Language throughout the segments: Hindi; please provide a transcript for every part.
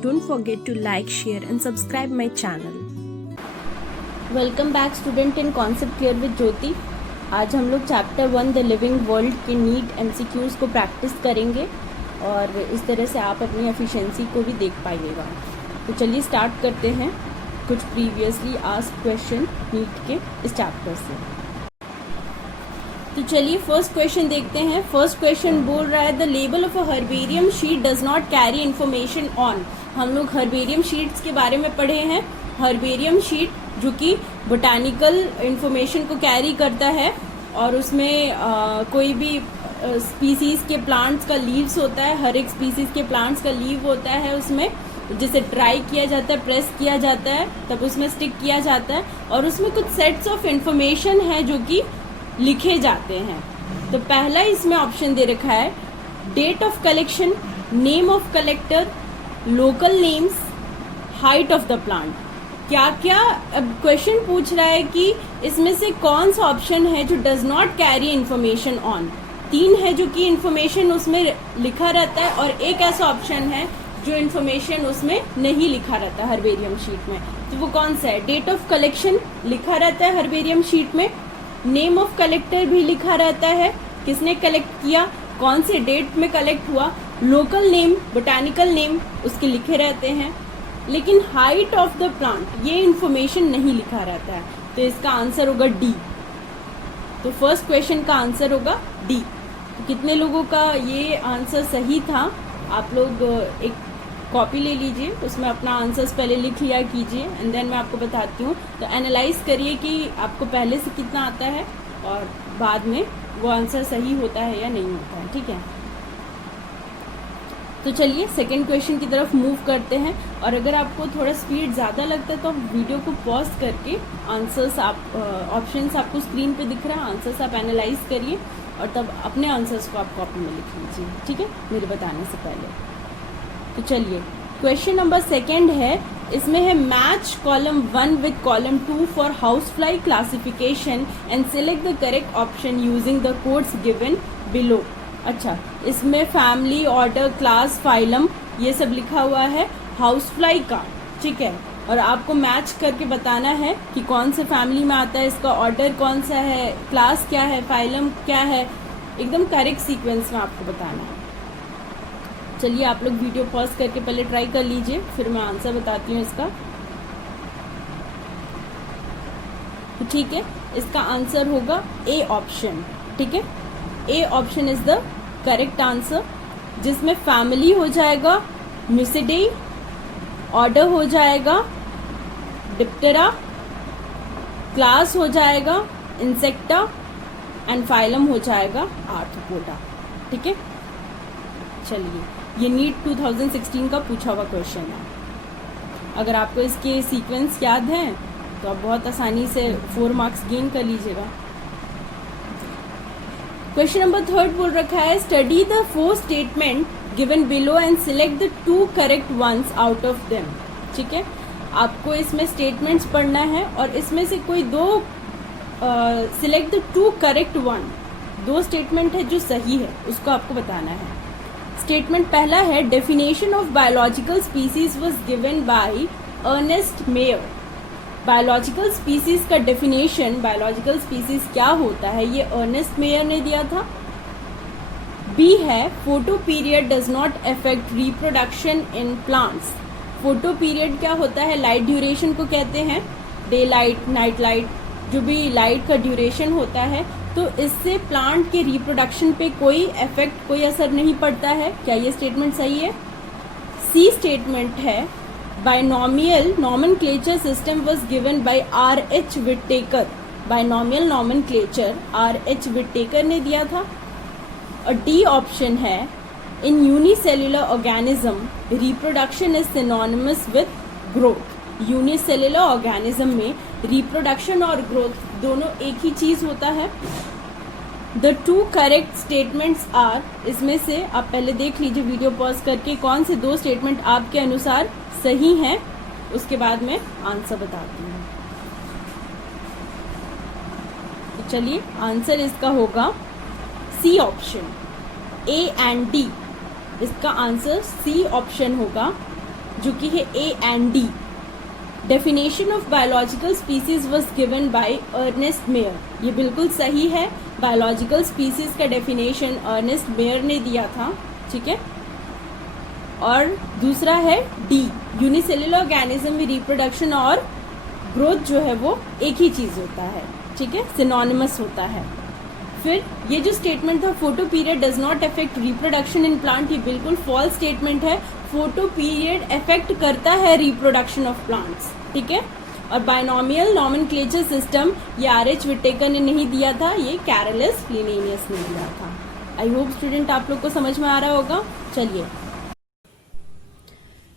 Don't forget to like, share and subscribe my channel. Welcome back student in concept clear with Jyoti. आज हम लोग चैप्टर 1 द लिविंग वर्ल्ड के नीट एमसीक्यूज़ को प्रैक्टिस करेंगे और इस तरह से आप अपनी एफिशिएंसी को भी देख पाइएगा। तो चलिए स्टार्ट करते हैं कुछ प्रीवियसली आस्क्ड क्वेश्चन नीट के इस चैप्टर से। तो चलिए फर्स्ट क्वेश्चन देखते हैं। फर्स्ट क्वेश्चन बोल रहा है the label of a herbarium sheet does not carry information on. हम लोग हर्बेरियम शीट्स के बारे में पढ़े हैं। हर्बेरियम शीट जो कि बोटानिकल इंफॉर्मेशन को कैरी करता है और उसमें कोई भी स्पीसीज के प्लांट्स का लीव्स होता है, हर एक स्पीसीज के प्लांट्स का लीव होता है उसमें, जिसे ड्राई किया जाता है, प्रेस किया जाता है, तब उसमें स्टिक किया जाता है और उसमें कुछ सेट्स ऑफ इंफॉर्मेशन है जो कि लिखे जाते हैं। तो पहला इसमें ऑप्शन दे रखा है date of collection, name of collector, local names, height of the plant. क्या क्या अब क्वेश्चन पूछ रहा है कि इसमें से कौन सा ऑप्शन है जो does not carry information on. 3 है जो कि इन्फॉर्मेशन उसमें लिखा रहता है और एक ऐसा ऑप्शन है जो इन्फॉर्मेशन उसमें नहीं लिखा रहता हर्बेरियम शीट में। तो वो कौन सा है? डेट ऑफ कलेक्शन लिखा रहता है हर्बेरियम शीट में, नेम ऑफ कलेक्टर भी लिखा रहता है, किसने कलेक्ट किया, कौन से डेट में कलेक्ट हुआ, लोकल नेम, बोटानिकल नेम उसके लिखे रहते हैं, लेकिन हाइट ऑफ द प्लांट ये इंफॉर्मेशन नहीं लिखा रहता है। तो इसका आंसर होगा डी। तो फर्स्ट क्वेश्चन का आंसर होगा डी। तो कितने लोगों का ये आंसर सही था? आप लोग एक कॉपी ले लीजिए, उसमें अपना आंसर्स पहले लिख लिया कीजिए एंड देन मैं आपको बताती हूँ। तो एनालाइज करिए कि आपको पहले से कितना आता है और बाद में वो आंसर सही होता है या नहीं होता है। ठीक है, तो चलिए सेकंड क्वेश्चन की तरफ मूव करते हैं। और अगर आपको थोड़ा स्पीड ज़्यादा लगता है तो आप वीडियो को पॉज करके आंसर्स आप ऑप्शंस आपको स्क्रीन पे दिख रहा है, आंसर्स आप एनालाइज करिए और तब अपने आंसर्स को आप कॉपी में लिख लीजिए। ठीक है, मेरे बताने से पहले। तो चलिए क्वेश्चन नंबर 2 है, इसमें है match column 1 with column 2 for house fly classification and select the correct option using the codes given below. अच्छा, इसमें फैमिली, ऑर्डर, क्लास, फाइलम ये सब लिखा हुआ है हाउस फ्लाई का। ठीक है, और आपको मैच करके बताना है कि कौन से फैमिली में आता है, इसका ऑर्डर कौन सा है, क्लास क्या है, फाइलम क्या है, एकदम करेक्ट सीक्वेंस में आपको बताना है। चलिए आप लोग वीडियो पॉज करके पहले ट्राई कर लीजिए, फिर मैं आंसर बताती हूँ इसका। तो ठीक है, इसका आंसर होगा ए ऑप्शन। ठीक है, ए option is the correct answer, जिसमें फैमिली हो जाएगा म्यूसिडेई, ऑर्डर हो जाएगा डिप्टेरा, क्लास हो जाएगा इंसेक्टा एंड फाइलम हो जाएगा आर्थ्रोपोडा। ठीक है, चलिए ये नीट 2016 का पूछा हुआ क्वेश्चन है। अगर आपको इसके सीक्वेंस याद हैं तो आप बहुत आसानी से 4 मार्क्स गेन कर लीजिएगा। क्वेश्चन नंबर 3 बोल रखा है study the 4 statement given below and select the 2 correct ones out of them. ठीक है, आपको इसमें स्टेटमेंट्स पढ़ना है और इसमें से कोई 2 select the 2 correct one, 2 statement है जो सही है उसको आपको बताना है। स्टेटमेंट पहला है definition of biological species was given by Ernest Mayr. Biological species का डेफिनेशन, बायोलॉजिकल स्पीसीज क्या होता है, ये अर्नेस्ट मेयर ने दिया था। बी है photo period does not affect reproduction in plants. Photo period क्या होता है? लाइट ड्यूरेशन को कहते हैं, डे लाइट, नाइट लाइट, जो भी लाइट का ड्यूरेशन होता है, तो इससे प्लांट के रिप्रोडक्शन पे कोई इफेक्ट, कोई असर नहीं पड़ता है। क्या ये स्टेटमेंट सही है? सी स्टेटमेंट है binomial nomenclature system was given by R.H. Whittaker. Binomial nomenclature R.H. Whittaker ने दिया था। और डी ऑप्शन है in unicellular organism reproduction is synonymous with growth. Unicellular organism में रिप्रोडक्शन और ग्रोथ दोनों एक ही चीज होता है। द 2 करेक्ट स्टेटमेंट्स आर, इसमें से आप पहले देख लीजिए वीडियो पॉज करके कौन से 2 स्टेटमेंट आपके अनुसार सही हैं, उसके बाद में आंसर बताती हूँ। तो चलिए आंसर इसका होगा C option, A and D. इसका आंसर सी ऑप्शन होगा, जो कि है A and D. Definition of biological species was given by Ernest Mayr, ये बिल्कुल सही है। बायोलॉजिकल स्पीसीज का डेफिनेशन अर्नेस्ट मेयर ने दिया था, ठीक है। और दूसरा है डी, यूनिसेलुलर ऑर्गेनिज्म में रिप्रोडक्शन और ग्रोथ जो है वो एक ही चीज होता है, ठीक है, सिनोनिमस होता है। फिर ये जो स्टेटमेंट था photo period does not affect reproduction in plant, ये बिल्कुल फॉल्स स्टेटमेंट है। फोटो पीरियड अफेक्ट करता है रिप्रोडक्शन ऑफ प्लांट्स, ठीक है। और बायनॉमियल नॉमेनक्लेचर सिस्टम ये आर.एच. विटेकर ने नहीं दिया था, ये कैरोलस लिनेनियस ने दिया था। आई होप स्टूडेंट आप लोग को समझ में आ रहा होगा। चलिए,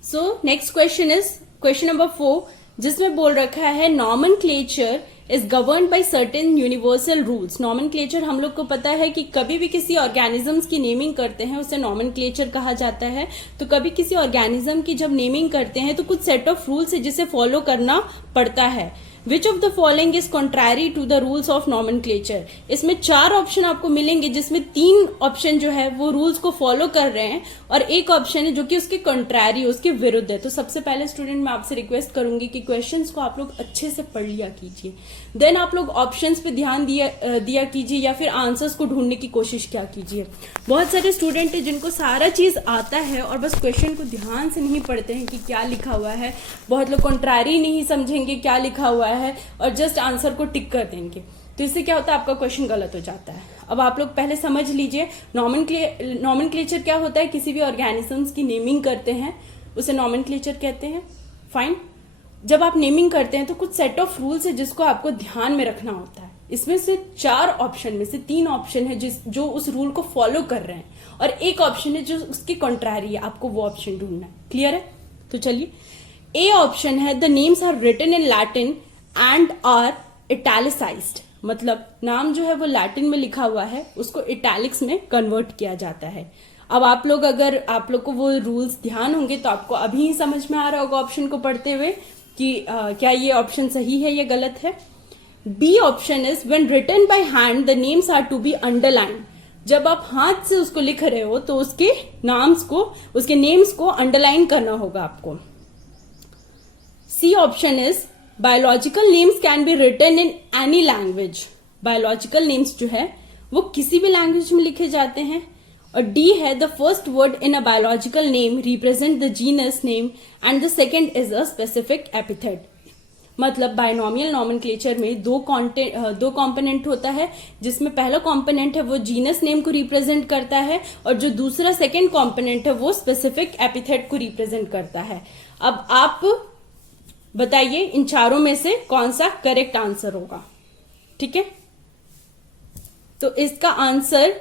so next question is question number 4, जिसमें बोल रखा है nomenclature is govern by certain universal rules. Nomenclature हम लोग को पता है कि कभी भी किसी ऑर्गेनिजम्स की नेमिंग करते हैं उसे नॉमेनक्लेचर कहा जाता है। तो कभी किसी ऑर्गेनिज्म की जब नेमिंग करते हैं तो कुछ सेट ऑफ रूल्स है जिसे फॉलो करना पड़ता है। Which of the following is contrary to the rules of nomenclature. इसमें 4 ऑप्शन आपको मिलेंगे, जिसमें 3 ऑप्शन जो है वो रूल्स को फॉलो कर रहे हैं और एक ऑप्शन है जो कि उसके कॉन्ट्रैरी, उसके विरुद्ध है। तो सबसे पहले स्टूडेंट मैं आपसे रिक्वेस्ट करूंगी कि क्वेश्चंस को आप लोग अच्छे से पढ़ लिया कीजिए, देन आप लोग ऑप्शंस पे ध्यान दिया कीजिए या फिर आंसर्स को ढूंढने की कोशिश क्या कीजिए। बहुत सारे स्टूडेंट है जिनको सारा चीज आता है और बस क्वेश्चन को ध्यान से नहीं पढ़ते हैं कि क्या लिखा हुआ है। बहुत लोग कॉन्ट्रैरी नहीं समझेंगे क्या लिखा हुआ है और जस्ट आंसर को टिक कर देंगे, तो इससे क्या होता है, आपका क्वेश्चन गलत हो जाता है। अब आप लोग पहले समझ लीजिए नॉमेनक्लेचर क्या होता है। किसी भी ऑर्गेनिजम्स की नेमिंग करते हैं उसे नॉमेनक्लेचर कहते हैं। फाइन, जब आप नेमिंग करते हैं तो कुछ सेट ऑफ रूल्स है जिसको आपको ध्यान में रखना होता है। इसमें से 4 ऑप्शन में से 3 ऑप्शन है जो उस रूल को फॉलो कर रहे हैं और एक ऑप्शन है जो उसके कॉन्ट्रैरी है, आपको वो ऑप्शन ढूंढना है। क्लियर है? तो चलिए, ए ऑप्शन है the names are written in Latin and are italicised, मतलब नाम जो है वो लैटिन में लिखा हुआ है उसको इटैलिक्स में कन्वर्ट किया जाता है। अब आप लोग अगर आप लोग को वो रूल्स ध्यान होंगे तो आपको अभी ही समझ में आ रहा होगा ऑप्शन को पढ़ते हुए कि क्या ये ऑप्शन सही है या गलत है। B option is when written by hand the names are to be underline, जब आप हाथ से उसको लिख रहे हो तो उसके नेम्स को अंडरलाइन करना होगा आपको। C option is biological names can be written in any language, biological names जो है वो किसी भी लैंग्वेज में लिखे जाते हैं। और डी है the first word in a biological name represent the genus name and the second is a specific epithet, मतलब बायनॉमियल नॉमेनक्लेचर में दो कॉम्पोनेंट होता है, जिसमें पहला कॉम्पोनेंट है वो जीनस नेम को रिप्रेजेंट करता है और जो दूसरा सेकेंड कॉम्पोनेंट है वो स्पेसिफिक एपिथेट को रिप्रेजेंट करता है। अब आप बताइए इन चारों में से कौन सा करेक्ट आंसर होगा। ठीक है, तो इसका आंसर,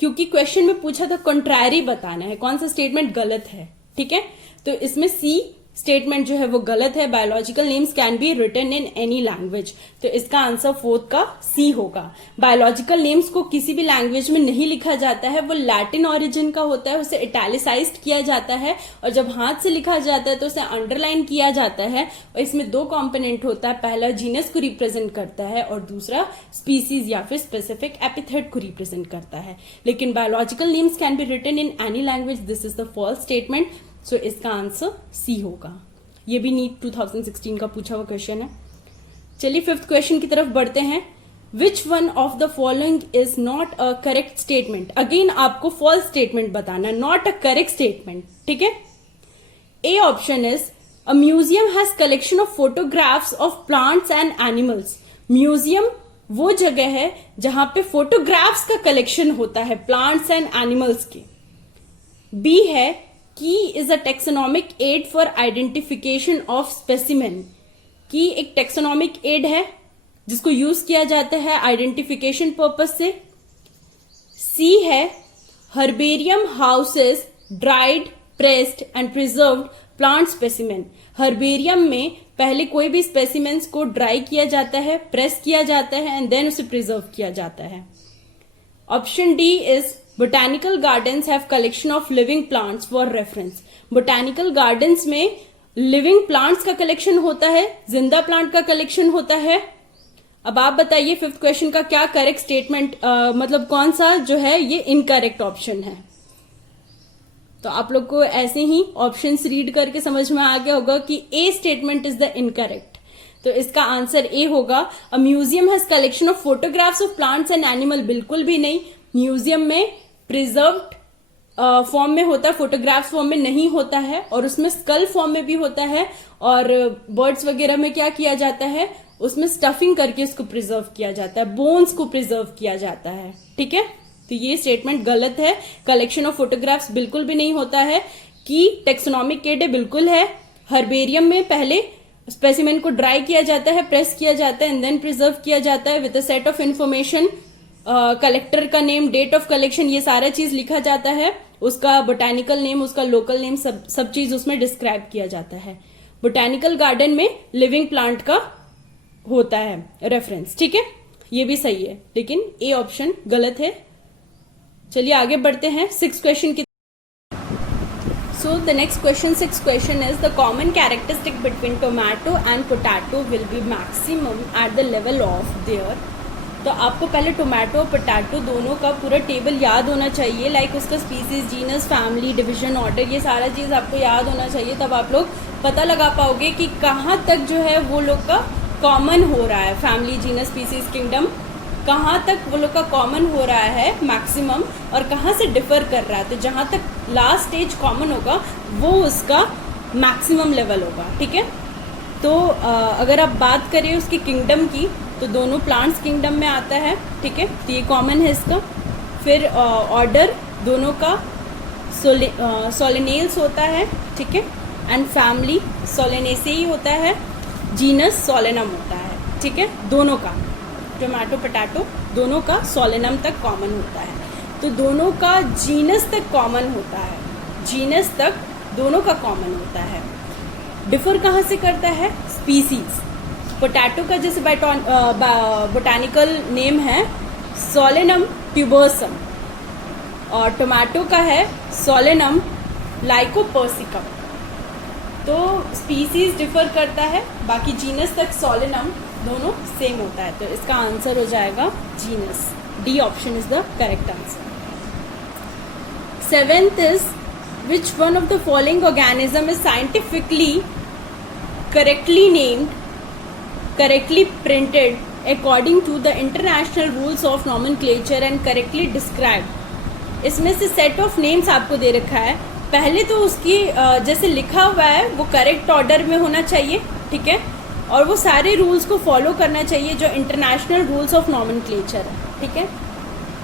क्योंकि क्वेश्चन में पूछा था कॉन्ट्रैरी बताना है, कौन सा स्टेटमेंट गलत है। ठीक है, तो इसमें सी स्टेटमेंट जो है वो गलत है। Biological names can be written in any language, तो इसका आंसर 4th का सी होगा। बायोलॉजिकल नेम्स को किसी भी लैंग्वेज में नहीं लिखा जाता है, वो लैटिन ओरिजिन का होता है, उसे इटैलिसाइज्ड किया जाता है और जब हाथ से लिखा जाता है तो उसे अंडरलाइन किया जाता है। और इसमें 2 कॉम्पोनेंट होता है, पहला जीनस को रिप्रेजेंट करता है और दूसरा स्पीसीज या फिर स्पेसिफिक एपिथेट को रिप्रेजेंट करता है। लेकिन biological names can be written in any language, this is the false statement, so इसका आंसर सी होगा। ये भी नीट 2016 का पूछा हुआ क्वेश्चन है। चलिए 5th क्वेश्चन की तरफ बढ़ते हैं। विच one of the following is not a correct statement. Again आपको फॉल्स स्टेटमेंट बताना, नॉट अ करेक्ट स्टेटमेंट। ठीक है, ए option is a museum has collection of photographs of plants and animals. Museum वो जगह है जहां पे फोटोग्राफ्स का कलेक्शन होता है प्लांट्स एंड एनिमल्स के। बी है की is a taxonomic aid for identification of specimen. की एक टेक्सोनॉमिक एड है जिसको यूज किया जाता है आइडेंटिफिकेशन पर्पस से। सी है herbarium houses dried, pressed and preserved plant specimen. Herbarium में पहले कोई भी स्पेसिमेंस को ड्राई किया जाता है, प्रेस किया जाता है एंड देन उसे प्रिजर्व किया जाता है। Option D is botanical gardens have collection of living plants for reference. Botanical gardens में लिविंग प्लांट्स का कलेक्शन होता है, जिंदा प्लांट का कलेक्शन होता है। अब आप बताइए 5th क्वेश्चन का क्या करेक्ट स्टेटमेंट, मतलब कौन सा जो है ये इनकरेक्ट ऑप्शन है। तो आप लोग को ऐसे ही ऑप्शंस रीड करके समझ में आ गया होगा कि ए स्टेटमेंट इज द इनकरेक्ट। तो इसका आंसर ए होगा। A museum has collection of photographs of plants and animal, बिल्कुल भी नहीं। म्यूजियम में प्रिजर्व्ड फॉर्म में होता है, फोटोग्राफ्स फॉर्म में नहीं होता है, और उसमें स्कल फॉर्म में भी होता है। और बर्ड्स वगैरह में क्या किया जाता है, उसमें स्टफिंग करके इसको प्रिजर्व किया जाता है, बोन्स को प्रिजर्व किया जाता है। ठीक है, तो ये स्टेटमेंट गलत है। कलेक्शन ऑफ फोटोग्राफ्स बिल्कुल भी नहीं होता है। कि टेक्सोनॉमिक केडे बिल्कुल है। हर्बेरियम में पहले स्पेसिमेन को ड्राई किया जाता है, प्रेस किया जाता है एंड देन प्रिजर्व किया जाता है with a set of information, collector का नेम, डेट ऑफ कलेक्शन, ये सारा चीज लिखा जाता है। उसका बोटानिकल नेम, उसका लोकल नेम, सब चीज उसमें डिस्क्राइब किया जाता है। बोटानिकल गार्डन में लिविंग प्लांट का होता है रेफरेंस। ठीक है, ये भी सही है, लेकिन ए ऑप्शन गलत है। चलिए आगे बढ़ते हैं 6 क्वेश्चन की। So the next question, 6th question is the common characteristic between tomato and potato will be maximum at the level of their। तो आपको पहले टोमेटो पोटैटो दोनों का पूरा टेबल याद होना चाहिए, लाइक उसका species, genus, family, division, order, ये सारा चीज़ आपको याद होना चाहिए। तब आप लोग पता लगा पाओगे कि कहाँ तक जो है वो लोग का कॉमन हो रहा है, फैमिली, जीनस, स्पीसीज, किंगडम, कहाँ तक वो लोग का कॉमन हो रहा है मैक्सिमम, और कहाँ से डिफर कर रहा है। तो जहाँ तक लास्ट स्टेज कॉमन होगा वो उसका मैक्सिमम लेवल होगा। ठीक है, तो अगर आप बात करें उसकी किंगडम की, तो दोनों प्लांट्स किंगडम में आता है। ठीक है, तो ये कॉमन है इसका। फिर ऑर्डर दोनों का सोलेनेल्स होता है। ठीक है, एंड फैमिली सोलेनेसेई होता है, जीनस सोलेनम होता है। ठीक है, दोनों का टोमेटो पोटैटो दोनों का सोलेनम तक कॉमन होता है। तो दोनों का जीनस तक कॉमन होता है, जीनस तक दोनों का कॉमन होता है। डिफर कहाँ से करता है, स्पीसीज। पोटैटो का जैसे बोटानिकल नेम है सोलेनम ट्यूबर्सम, और टोमेटो का है सोलेनम लाइकोपर्सिकम। तो स्पीसीज डिफर करता है, बाकी जीनस तक सोलेनम दोनों सेम होता है। तो इसका आंसर हो जाएगा genus, D option is the correct answer. 7th is which one of the following organism is scientifically correctly named, correctly printed according to the international rules of nomenclature and correctly described। इसमें से सेट ऑफ नेम्स आपको दे रखा है। पहले तो उसकी जैसे लिखा हुआ है वो करेक्ट ऑर्डर में होना चाहिए। ठीक है, और वो सारे रूल्स को फॉलो करना चाहिए जो इंटरनेशनल रूल्स ऑफ नॉमेनक्लेचर है। ठीक है,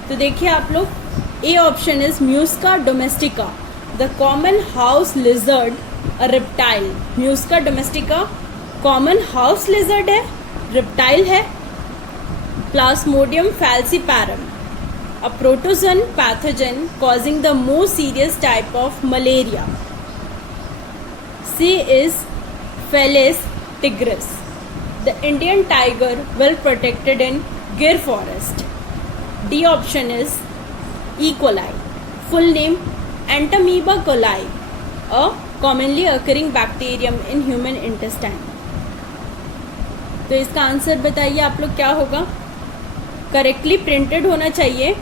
तो देखिए आप लोग, A option is musca domestica, the common house lizard, a reptile. Musca domestica common house lizard है, रिप्टाइल है। Plasmodium falciparum, a protozoan pathogen causing the most serious type of malaria. C is felis tigris, the Indian tiger well protected in Gir forest। D option is E. coli, full name Entamoeba coli, a commonly occurring bacterium in human intestine। तो इसका आंसर बताइए आप लोग क्या होगा। करेक्टली प्रिंटेड होना चाहिए,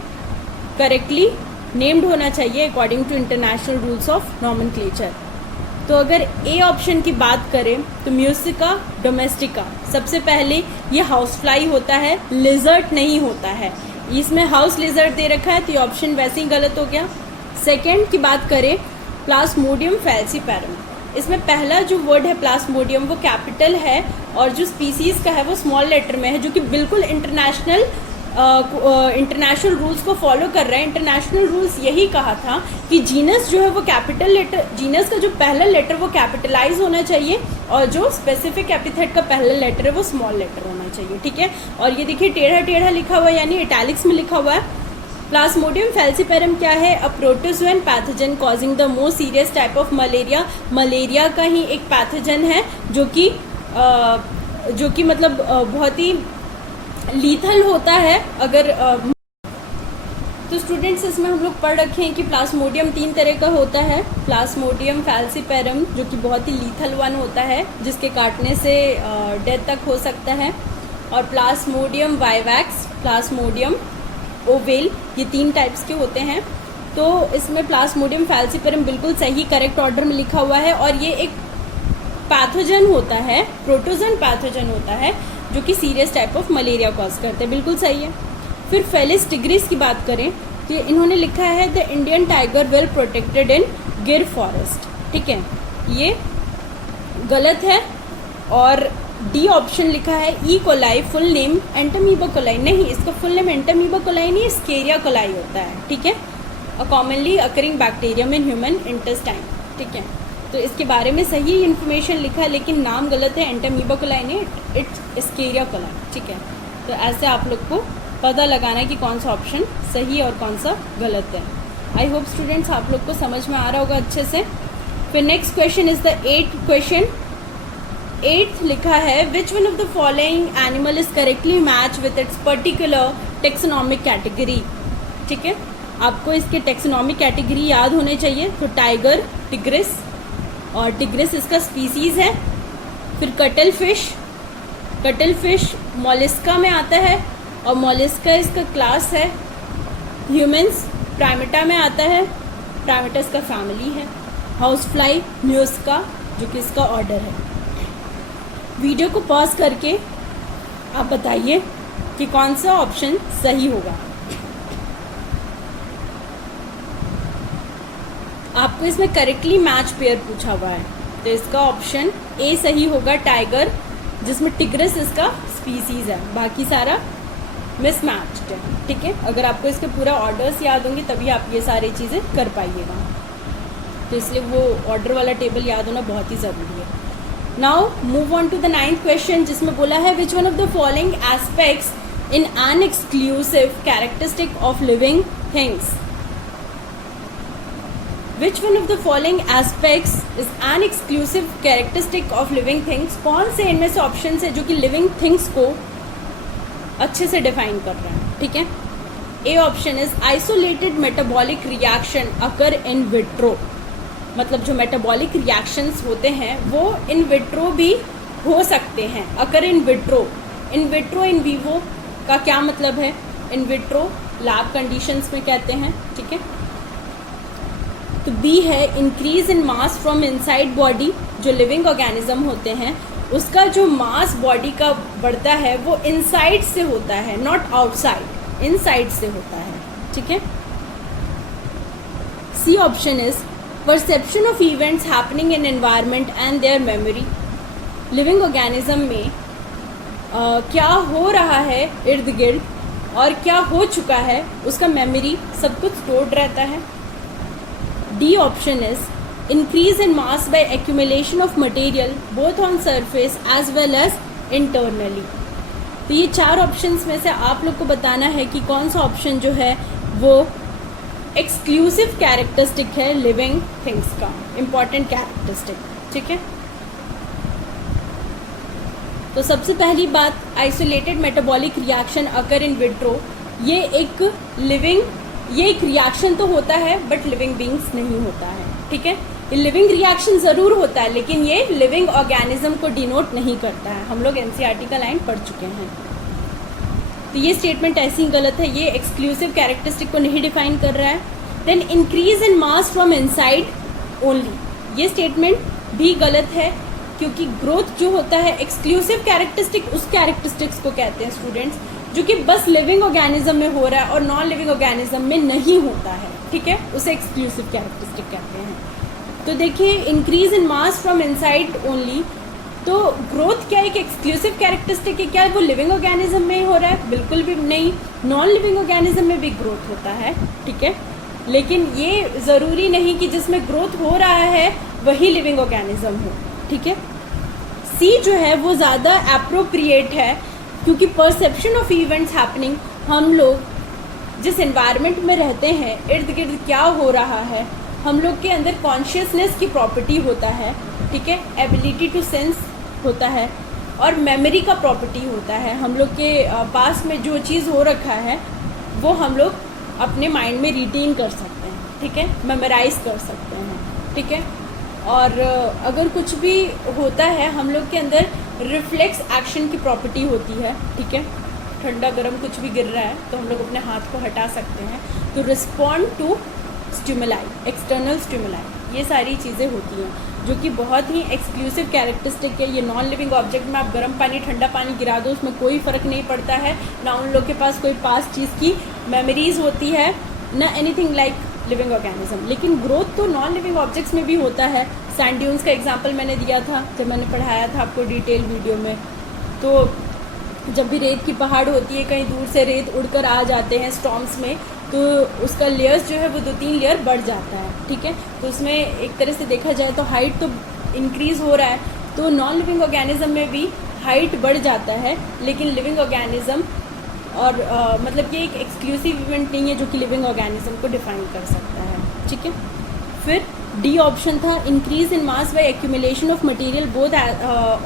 करेक्टली नेम्ड होना चाहिए according to international rules of nomenclature. तो अगर ए ऑप्शन की बात करें तो म्यूसिका डोमेस्टिका, सबसे पहले ये हाउस फ्लाई होता है, लिजर्ट नहीं होता है। इसमें हाउस लिजर्ट दे रखा है तो ये ऑप्शन वैसे ही गलत हो गया। सेकंड की बात करें प्लाज्मोडियम फैल्सीपैरम, इसमें पहला जो वर्ड है प्लाज्मोडियम वो कैपिटल है, और जो स्पीसीज का है वो स्मॉल लेटर में है, जो कि बिल्कुल इंटरनेशनल रूल्स को फॉलो कर रहा है। इंटरनेशनल रूल्स यही कहा था कि जीनस जो है वो कैपिटल लेटर, जीनस का जो पहला लेटर वो कैपिटलाइज होना चाहिए, और जो स्पेसिफिक एपिथेट का पहला लेटर है वो स्मॉल लेटर होना चाहिए। ठीक है, और ये देखिए टेढ़ा टेढ़ा लिखा हुआ है, यानी इटैलिक्स में लिखा हुआ है। प्लाज्मोडियम फैल्सीपैरम क्या है, अ protozoan pathogen causing the most serious type of malaria. Malaria का ही एक पैथोजन है जो कि मतलब बहुत ही लीथल होता है। अगर तो स्टूडेंट्स इसमें हम लोग पढ़ रखे हैं कि प्लाज्मोडियम 3 तरह का होता है। प्लाज्मोडियम फैल्सीपैरम जो कि बहुत ही लीथल वन होता है, जिसके काटने से डेथ तक हो सकता है, और प्लाज्मोडियम वाइवैक्स, प्लाज्मोडियम ओवेल, ये 3 टाइप्स के होते हैं। तो इसमें प्लाज्मोडियम फैल्सिपारम बिल्कुल सही करेक्ट ऑर्डर में लिखा हुआ है, और ये एक पैथोजन होता है, प्रोटोजन पैथोजन होता है, जो कि serious type of malaria cause करते हैं, बिल्कुल सही है। फिर फेलिस टिग्रिस की बात करें कि इन्होंने लिखा है the Indian tiger well protected इन गिर फॉरेस्ट, ठीक है, ये गलत है। और डी ऑप्शन लिखा है E coli, full name Entamoeba coli, नहीं, इसका फुल नेम एंटामीबा कोलाई नहीं, स्केरिया कोलाई होता है, ठीक है, a commonly occurring bacterium in human intestine, ठीक है। तो इसके बारे में सही इन्फॉर्मेशन लिखा है, लेकिन नाम गलत है, एंटामीबा कोलाई नहीं, इट्स स्केरिया कोलाई, ठीक है। तो ऐसे आप लोग को पता लगाना है कि कौन सा ऑप्शन सही है और कौन सा गलत है। आई होप स्टूडेंट्स आप लोग को समझ में आ रहा होगा अच्छे से। फिर next question is the 8th question. 8th लिखा है which one of the following animal is correctly match with its particular taxonomic category, ठीक है। आपको इसके टेक्सोनॉमिक कैटेगरी याद होने चाहिए। तो टाइगर, टिग्रिस, और टिग्रिस इसका स्पीसीज है। फिर कटल फिश मोलिस्का में आता है, और मोलिस्का इसका क्लास है। ह्यूमन्स प्राइमेटा में आता है, प्राइमेटा इसका फैमिली है। हाउस फ्लाई म्यूस्का, जो कि इसका ऑर्डर है। वीडियो को पॉज करके आप बताइए कि कौन सा ऑप्शन सही होगा। आपको इसमें करेक्टली मैच पेयर पूछा हुआ है, तो इसका ऑप्शन ए सही होगा, टाइगर, जिसमें टिग्रिस इसका स्पीसीज है, बाकी सारा मिसमैच्ड है, ठीक है। अगर आपको इसके पूरा ऑर्डर्स याद होंगे तभी आप ये सारी चीज़ें कर पाइएगा, तो इसलिए वो ऑर्डर वाला टेबल याद होना बहुत ही ज़रूरी है। Now move on to the 9th question, जिसमें बोला है which one of the following aspects in an exclusive characteristic of living things. Which one of the following aspects is an exclusive characteristic of living things? कौन से इनमें से ऑप्शन है जो कि लिविंग थिंग्स को अच्छे से डिफाइन कर रहा है, ठीक है। ए option is isolated metabolic reaction occur in vitro, मतलब जो मेटाबॉलिक रिएक्शंस होते हैं वो इन विट्रो भी हो सकते हैं। Occur in vitro, in vitro in vivo का क्या मतलब है? इन विट्रो लैब कंडीशंस में कहते हैं, ठीक है। तो बी है increase in mass from inside body, जो लिविंग ऑर्गेनिज्म होते हैं उसका जो मास बॉडी का बढ़ता है वो इनसाइड से होता है, नॉट आउटसाइड, इनसाइड से होता है, ठीक है। C option is perception of events happening in environment and their memory. Living organism में क्या हो रहा है इर्द गिर्द और क्या हो चुका है उसका मेमोरी सब कुछ स्टोर्ड रहता है। D option is increase in mass by accumulation of material both on surface as well as internally. तो ये चार ऑप्शंस में से आप लोग को बताना है कि कौन सा ऑप्शन जो है वो एक्सक्लूसिव कैरेक्टरिस्टिक है लिविंग थिंग्स का, इंपॉर्टेंट कैरेक्टरिस्टिक, ठीक है। तो सबसे पहली बात, isolated metabolic reaction occur in vitro, ये एक रिएक्शन तो होता है बट लिविंग बींग्स नहीं होता है, ठीक है। ये लिविंग रिएक्शन जरूर होता है लेकिन ये लिविंग ऑर्गेनिज्म को डिनोट नहीं करता है। हम लोग एनसीईआरटी का लाइन पढ़ चुके हैं, तो ये स्टेटमेंट ऐसी गलत है, ये एक्सक्लूसिव कैरेक्टरिस्टिक को नहीं डिफाइन कर रहा है। Then increase in mass from inside only, ये स्टेटमेंट भी गलत है क्योंकि ग्रोथ जो होता है एक्सक्लूसिव कैरेक्टरिस्टिक उस कैरेक्टरिस्टिक्स को कहते हैं स्टूडेंट्स जो कि बस लिविंग ऑर्गेनिज्म में हो रहा है और नॉन लिविंग ऑर्गेनिज्म में नहीं होता है, ठीक है, उसे एक्सक्लूसिव कैरेक्टरिस्टिक कहते हैं। तो देखिए increase in mass from inside only, तो ग्रोथ क्या एक एक्सक्लूसिव कैरेक्टरिस्टिक है? क्या वो लिविंग ऑर्गेनिज्म में हो रहा है? बिल्कुल भी नहीं, नॉन लिविंग ऑर्गेनिज्म में भी ग्रोथ होता है, ठीक है, लेकिन ये ज़रूरी नहीं कि जिसमें ग्रोथ हो रहा है वही लिविंग ऑर्गेनिज्म हो, ठीक है। सी जो है वो ज़्यादा एप्रोप्रिएट है क्योंकि परसेप्शन ऑफ इवेंट्स हैपनिंग, हम लोग जिस एनवायरनमेंट में रहते हैं इर्द गिर्द क्या हो रहा है, हम लोग के अंदर कॉन्शियसनेस की प्रॉपर्टी होता है, ठीक है, एबिलिटी टू सेंस होता है और मेमोरी का प्रॉपर्टी होता है। हम लोग के पास में जो चीज़ हो रखा है वो हम लोग अपने माइंड में रिटेन कर सकते हैं, ठीक है, मेमोराइज कर सकते हैं, ठीक है। और अगर कुछ भी होता है हम लोग के अंदर रिफ्लेक्स एक्शन की प्रॉपर्टी होती है, ठीक है, ठंडा गर्म कुछ भी गिर रहा है तो हम लोग अपने हाथ को हटा सकते हैं, तो respond to stimuli, external stimuli, ये सारी चीज़ें होती हैं जो कि बहुत ही एक्सक्लूसिव कैरेक्टरिस्टिक है। ये नॉन लिविंग ऑब्जेक्ट में आप गर्म पानी ठंडा पानी गिरा दो, उसमें कोई फ़र्क नहीं पड़ता है, ना उन लोग के पास कोई पास चीज़ की मेमोरीज होती है, ना एनीथिंग लाइक लिविंग ऑर्गेनिज्म। लेकिन ग्रोथ तो नॉन लिविंग ऑब्जेक्ट्स में भी होता है। सैंड ड्यून्स का एग्जांपल मैंने दिया था जब मैंने पढ़ाया था आपको डिटेल वीडियो में। तो जब भी रेत की पहाड़ होती है, कहीं दूर से रेत उड़कर आ जाते हैं स्टॉर्म्स में, तो उसका लेयर्स जो है वो 2-3 लेयर बढ़ जाता है, ठीक है। तो उसमें एक तरह से देखा जाए तो हाइट तो इंक्रीज़ हो रहा है, तो नॉन लिविंग ऑर्गेनिज्म में भी हाइट बढ़ जाता है। लेकिन लिविंग ऑर्गेनिज्म और मतलब ये एक एक्सक्लूसिव इवेंट नहीं है जो कि लिविंग ऑर्गेनिज्म को डिफाइन कर सकता है, ठीक है। फिर डी ऑप्शन था, increase in mass by accumulation of material both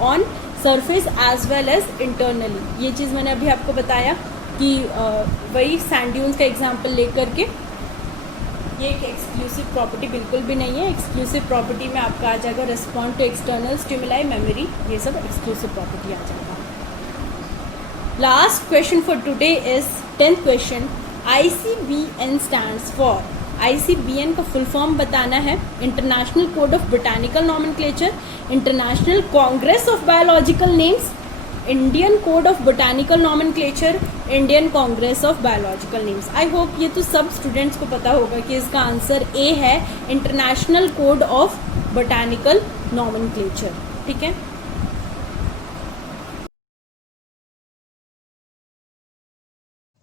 on surface as well as internally. ये चीज़ मैंने अभी आपको बताया कि वही सैंड ड्यून्स का एग्जांपल लेकर के, ये एक एक्सक्लूसिव प्रॉपर्टी बिल्कुल भी नहीं है। एक्सक्लूसिव प्रॉपर्टी में आपका आ जाएगा respond to external stimuli, memory, ये सब एक्सक्लूसिव प्रॉपर्टी आ जाएगा। Last question for today is 10th question. ICBN stands for, ICBN का फुल फॉर्म बताना है, international code of botanical nomenclature, international congress of biological names, Indian code of botanical nomenclature, Indian congress of biological names. I hope ये तो सब स्टूडेंट्स को पता होगा कि इसका आंसर ए है, international code of botanical nomenclature, ठीक है।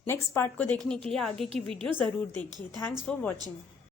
नेक्स्ट पार्ट को देखने के लिए आगे की वीडियो ज़रूर देखिए। Thanks for watching.